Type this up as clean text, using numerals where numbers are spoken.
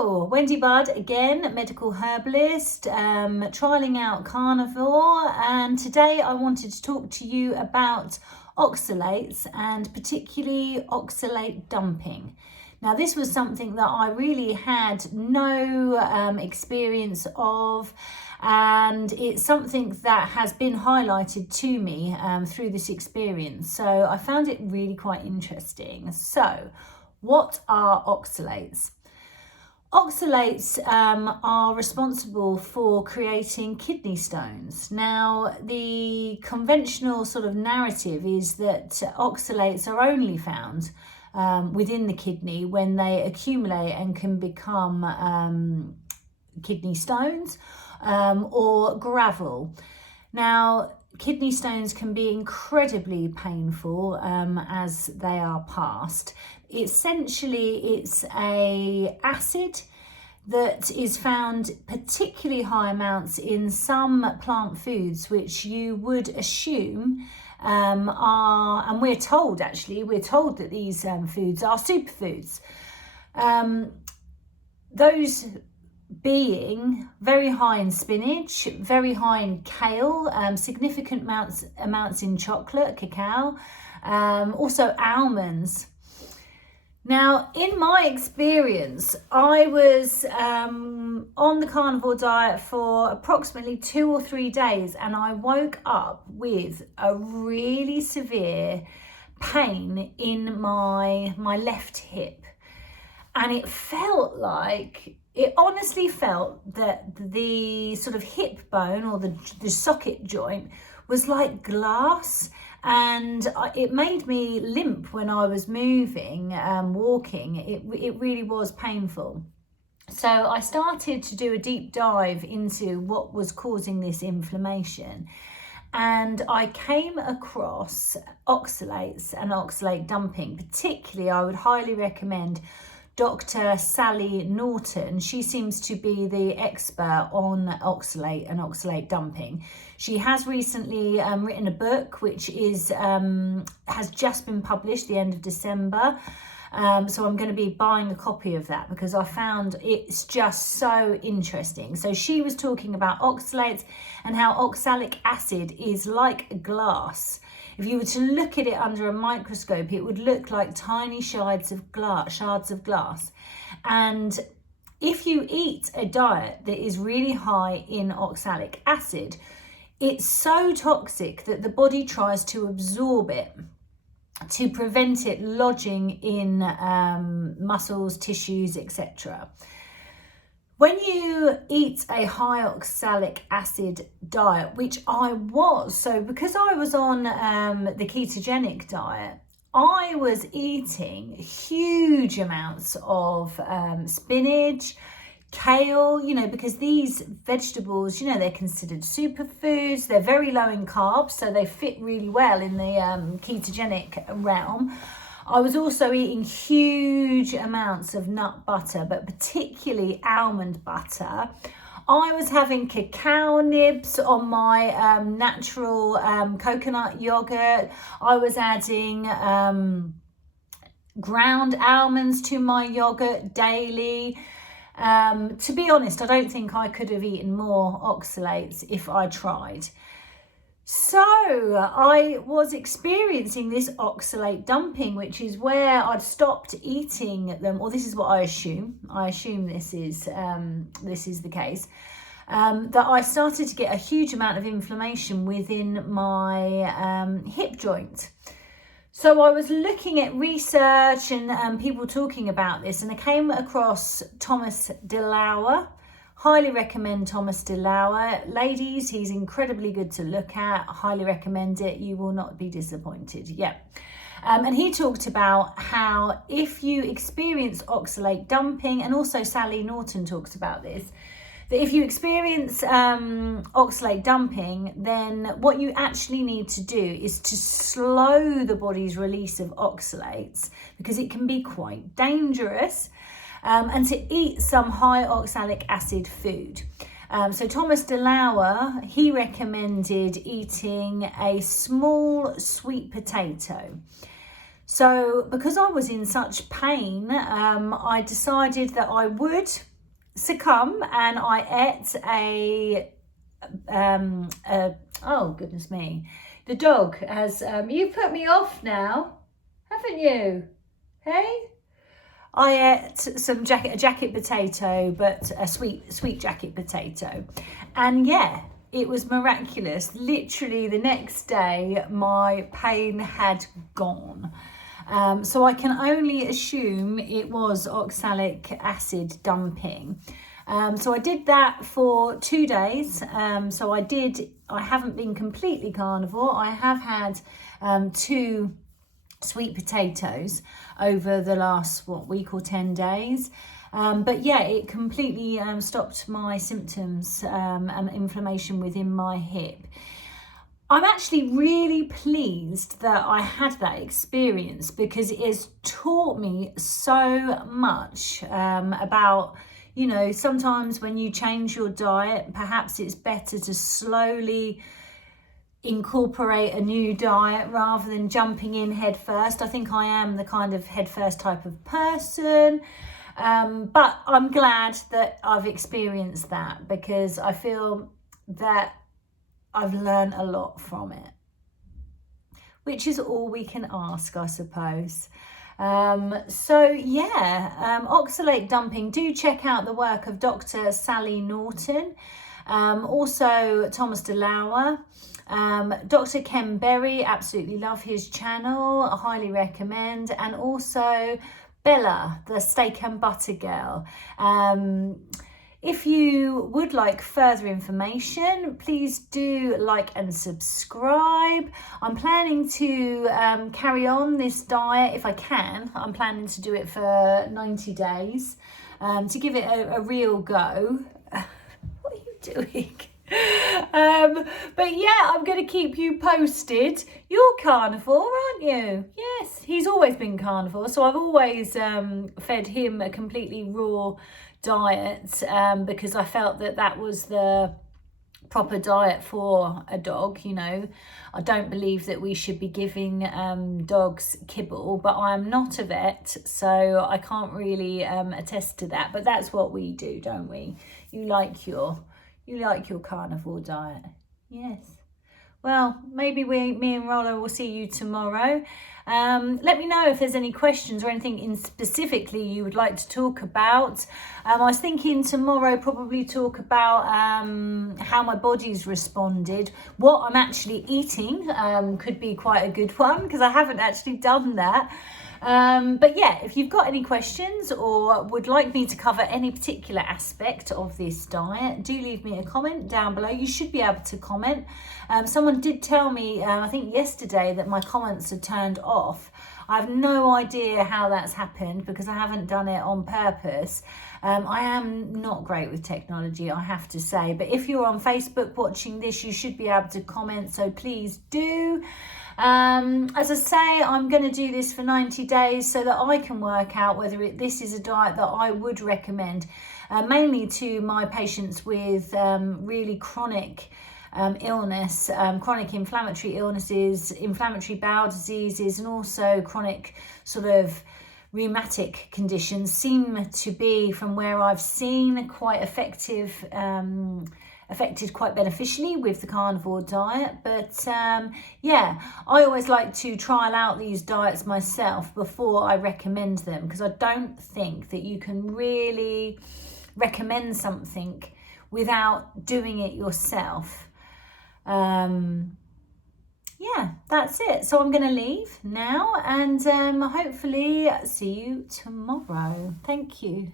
Hello, Wendy Budd again, medical herbalist, trialing out Carnivore, and today I wanted to talk to you about oxalates and particularly oxalate dumping. Now this was something that I really had no experience of, and it's something that has been highlighted to me through this experience, so I found it really quite interesting. So what are oxalates? Oxalates are responsible for creating kidney stones. Now, the conventional sort of narrative is that oxalates are only found within the kidney when they accumulate and can become kidney stones or gravel. Now, kidney stones can be incredibly painful as they are passed. Essentially, it's a acid that is found particularly high amounts in some plant foods, which you would assume are, and we're told that these foods are superfoods. Those being very high in spinach, very high in kale, significant amounts in chocolate, cacao, also almonds. Now, in my experience, I was on the carnivore diet for approximately 2 or 3 days, and I woke up with a really severe pain in my left hip. And it honestly felt that the sort of hip bone or the socket joint was like glass, and it made me limp when I was moving, walking. It really was painful. So I started to do a deep dive into what was causing this inflammation, and I came across oxalates and oxalate dumping. Particularly, I would highly recommend Dr. Sally Norton. She seems to be the expert on oxalate and oxalate dumping. She has recently written a book which is has just been published the end of December. So I'm going to be buying a copy of that because I found it's just so interesting. So she was talking about oxalates and how oxalic acid is like glass. If you were to look at it under a microscope, it would look like tiny shards of glass. And if you eat a diet that is really high in oxalic acid, it's so toxic that the body tries to absorb it to prevent it lodging in muscles, tissues, etc. When you eat a high oxalic acid diet, which I was, so because I was on the ketogenic diet, I was eating huge amounts of spinach, kale, because these vegetables, they're considered superfoods. They're very low in carbs, so they fit really well in the ketogenic realm. I was also eating huge amounts of nut butter, but particularly almond butter. I was having cacao nibs on my natural coconut yogurt. I was adding ground almonds to my yogurt daily. To be honest, I don't think I could have eaten more oxalates if I tried. So I was experiencing this oxalate dumping, which is where I'd stopped eating them, or this is what I assume. I assume this is the case. That I started to get a huge amount of inflammation within my hip joint. So I was looking at research and people talking about this, and I came across Thomas DeLauer. Highly recommend Thomas DeLauer. Ladies, he's incredibly good to look at. Highly recommend it. You will not be disappointed. Yeah. And he talked about how if you experience oxalate dumping, and also Sally Norton talks about this, that if you experience oxalate dumping, then what you actually need to do is to slow the body's release of oxalates, because it can be quite dangerous, and to eat some high oxalic acid food. So Thomas DeLauer, he recommended eating a small sweet potato. So because I was in such pain, I decided that I would succumb, and I ate oh goodness me, the dog has, you put me off now, haven't you? Hey? I ate some a jacket potato, but a sweet jacket potato. And yeah, it was miraculous. Literally the next day, my pain had gone. So I can only assume it was oxalic acid dumping. So I did that for 2 days. I haven't been completely carnivore. I have had 2 sweet potatoes over the last week or 10 days, but yeah, it completely stopped my symptoms and inflammation within my hip. I'm actually really pleased that I had that experience, because it has taught me so much about, you know, sometimes when you change your diet, perhaps it's better to slowly incorporate a new diet rather than jumping in head first. I think I am the kind of head first type of person, but I'm glad that I've experienced that, because I feel that I've learned a lot from it, which is all we can ask, I suppose. Oxalate dumping, do check out the work of Dr. Sally Norton, also Thomas DeLauer. Dr. Ken Berry, absolutely love his channel, I highly recommend, and also Bella, the steak and butter girl. If you would like further information, please do like and subscribe. I'm planning to carry on this diet if I can. I'm planning to do it for 90 days to give it a real go. What are you doing? But yeah, I'm going to keep you posted. You're carnivore, aren't you? Yes, he's always been carnivore, so I've always fed him a completely raw diet because I felt that that was the proper diet for a dog. You know, I don't believe that we should be giving dogs kibble, but I'm not a vet, so I can't really attest to that, but that's what we do, don't we? You like your carnivore diet. Yes. Well, maybe me and Rollo will see you tomorrow. Let me know if there's any questions or anything specifically you would like to talk about. I was thinking tomorrow probably talk about how my body's responded. What I'm actually eating could be quite a good one, because I haven't actually done that. But yeah, if you've got any questions or would like me to cover any particular aspect of this diet, do leave me a comment down below. You should be able to comment. Someone did tell me, I think yesterday, that my comments are turned off. I have no idea how that's happened, because I haven't done it on purpose. I am not great with technology, I have to say, but if you're on Facebook watching this, you should be able to comment, so please do. As I say, I'm going to do this for 90 days so that I can work out whether this is a diet that I would recommend, mainly to my patients with really chronic illness, chronic inflammatory illnesses, inflammatory bowel diseases, and also chronic sort of rheumatic conditions seem to be, from where I've seen, quite effective, affected quite beneficially with the carnivore diet. But yeah, I always like to trial out these diets myself before I recommend them, because I don't think that you can really recommend something without doing it yourself. Yeah, that's it. So I'm going to leave now, and hopefully see you tomorrow. Thank you.